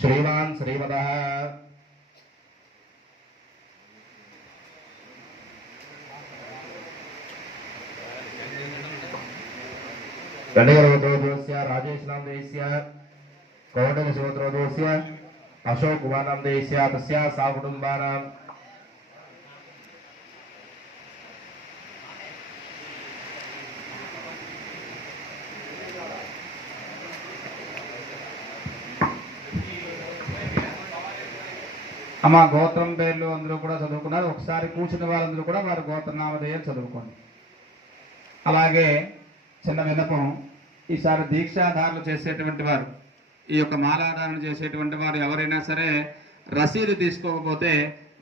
श्रीमान् श्रीमतः गणेरोधोदस्य राजेश नामदेस्य कौंडल शिवोत्रोदस्य अशोक कुमार नामदेस्य तस्या सा कुटुंबानां అమ్మ గోత్రం పేర్లు అందరూ కూడా చదువుకున్నారు. ఒకసారి కూర్చున్న వాళ్ళందరూ కూడా వారి గోత్రనామధేయం చదువుకోండి. అలాగే చిన్న విన్నపం, ఈసారి దీక్షాధారణ చేసేటువంటి వారు, ఈ యొక్క మాలాధారణ చేసేటువంటి వారు ఎవరైనా సరే రసీదు తీసుకోకపోతే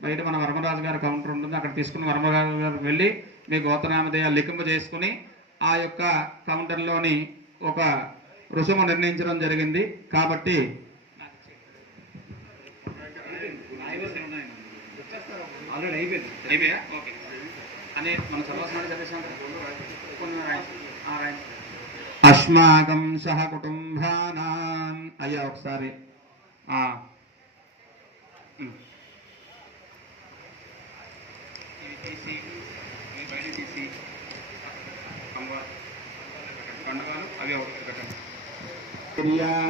బయట మన వర్మరాజు గారి కౌంటర్ ఉంటుంది, అక్కడ తీసుకుని వర్మరాజు గారికి వెళ్ళి మీ గోత్రనామధేయాలు లిఖింపు చేసుకుని ఆ యొక్క కౌంటర్లోని ఒక రుసుము నిర్ణయించడం జరిగింది. కాబట్టి అస్మాకం సహ కుటుంబానాం అయ్యా ఒకసారి అవి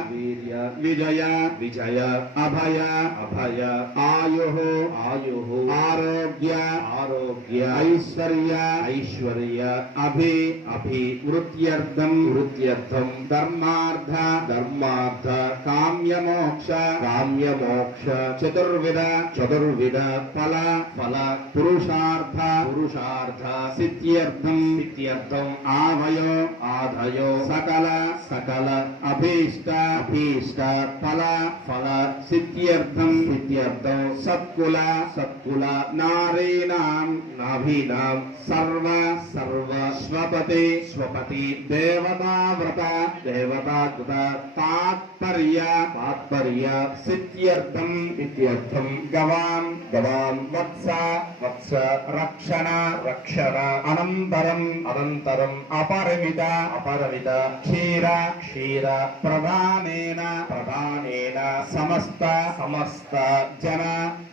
वीर्य विजय विजय अभय अभय आयुः आयुः आरोग्य आरोग्य ऐश्वर्य ऐश्वर्य अभि अभि वृत्त्यर्थं वृत्त्यर्थं धर्मार्थ धर्मार्थ काम्य मोक्ष चतुर्विध चतुर्विध फल फल पुरुषार्थ पुरुषार्थ सिद्ध्यर्थं सिद्ध्यर्थं आवयो आधयो सकल सकल अभीष्ट अभीष्ट फल फल सिद्ध्यर्थं सिद्ध्यर्थं सत्कुल सत्कुल नारीणां नाभीनां सर्व सर्व स्वपति स्वपति देवताव्रत देवताकृत तात्पर्य तात्पर्य सिद्ध्यर्थं सिद्ध्यर्थं गवां गवां वत्स वत्स रक्षण रक्षण अनन्तरं अनन्तरं अपरिमित अपरिमित क्षीर क्षीर प्रधानेन प्रधानेन समस्त समस्त जन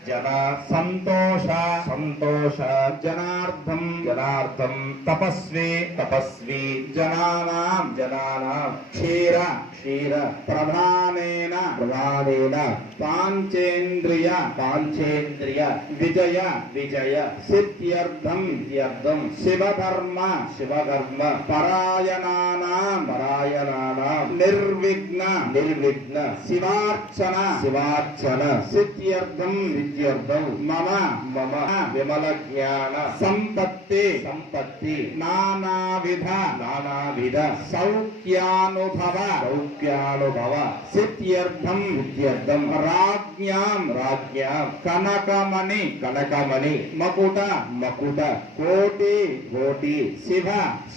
जन संतोष संतोष जनार्दं जनार्दं तपस्वी तपस्वी जनानां जनानां क्षीर क्षीर प्रधानेन प्रधानेन पांचेन्द्रिय पांचेन्द्रिय विजय विजय सिद्ध्यर्थं सिद्ध्यर्थं शिवधर्म शिवधर्म परायणानां परायणानां निर्विघ्न निर्विघ्न शिवार्चन शिवार्चन सिद्ध्यर्थं सिद्ध्यर्थं मम मम विमल ज्ञान संपत्ति संपत्ति नानाविध नानाविध सौख्यानुभव सौख्यानुभव सिद्ध्यर्थं सिद्ध्यर्थं राज्ञां राज्ञां कनकमणि कनकमणि मकुट मकुट कोटि कोटि शिव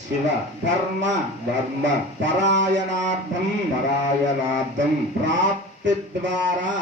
शिव धर्म धर्म परायणार्थं परायणार्थं प्राप्तिद्वारा